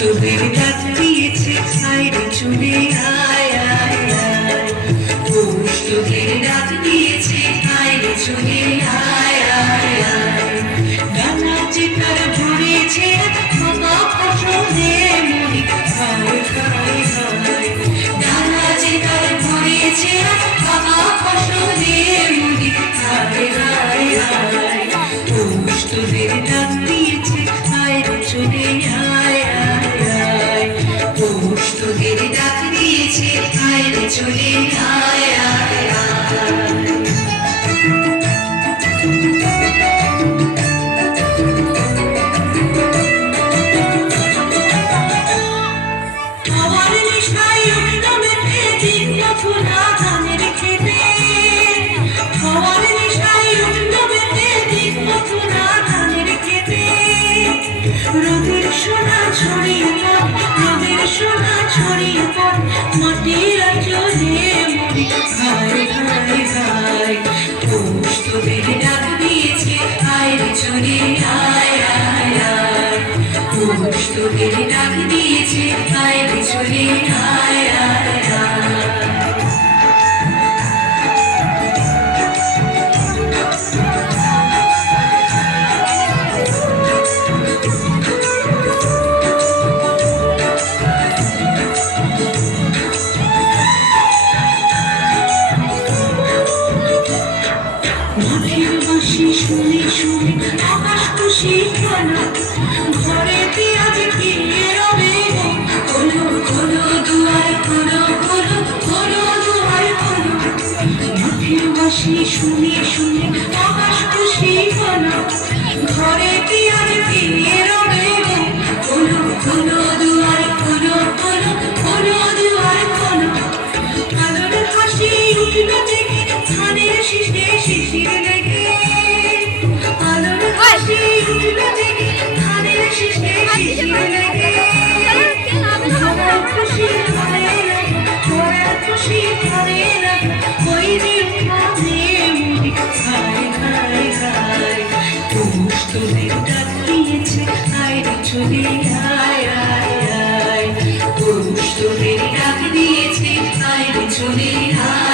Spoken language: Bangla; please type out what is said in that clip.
তোদের ডাক দিয়েছে আইরে চলে আয় আয় আয়, পৌষ তোদের ডাক দিয়েছে আইরে চলে আয় আয় আয়। ডানা যে তার ভরেছে মামা ফসলে মরি হায় হায় হায়, ডানা যে তার ভরেছে মামা ফসলে মরি হায় হায় হায়। পৌষ তোদের ডাক দিয়েছে আইরে চলে আয় আয় আয়, পৌষ তোদের ডাক দিয়েছে আইরে চলে আয় আয় আয়। আমার নেশায় উঠল মেতে দিন ফোলা ধানের খেতে, আমার নেশায় উঠল মেতে দিন ফোলা ধানের খেতে। রোদের সোনা ছড়িয়ে পড়, রোদের সোনা ছড়িয়ে পড়, মাটির আঁচলে মরি হায় হায় হায়। পৌষ তোদের ডাক দিয়েছে আইরে চলে আয় আয় আয়, পৌষ তোদের ডাক দিয়েছে আইরে চলে আয় আয় আয়। মাঠের বাঁশি শুনে শুনে আকাশ খুশি হলো, ঘরেতে আজ কে রবে গো, খোলো খোলো দুয়ার খোলো খোলো খোলো দুয়ার খোলো। মাঠের বাঁশি শুনে শুনে আকাশ খুশি হলো, ঘরেতে আজ কে রবে গো, খোলো খোলো দুয়ার খোলো খোলো খোলো দুয়ার খোলো। আলোর হাসি উঠল জেগে ধানের শীষে শিশির লেগে, আলোর হাসি উঠল জেগে ধানের শীষে শিশির লেগে। ঘরের খুশি ঘরে লাগে, ঘরের খুশি ঘরে লাগে, ওই দিন কাঁদে মরি হায় হায় হায়। পৌষ তোদের ডাক দিয়েছে আইরে চলে আয় আয় আয়, পৌষ তোদের ডাক দিয়েছে আইরে চলে আয়।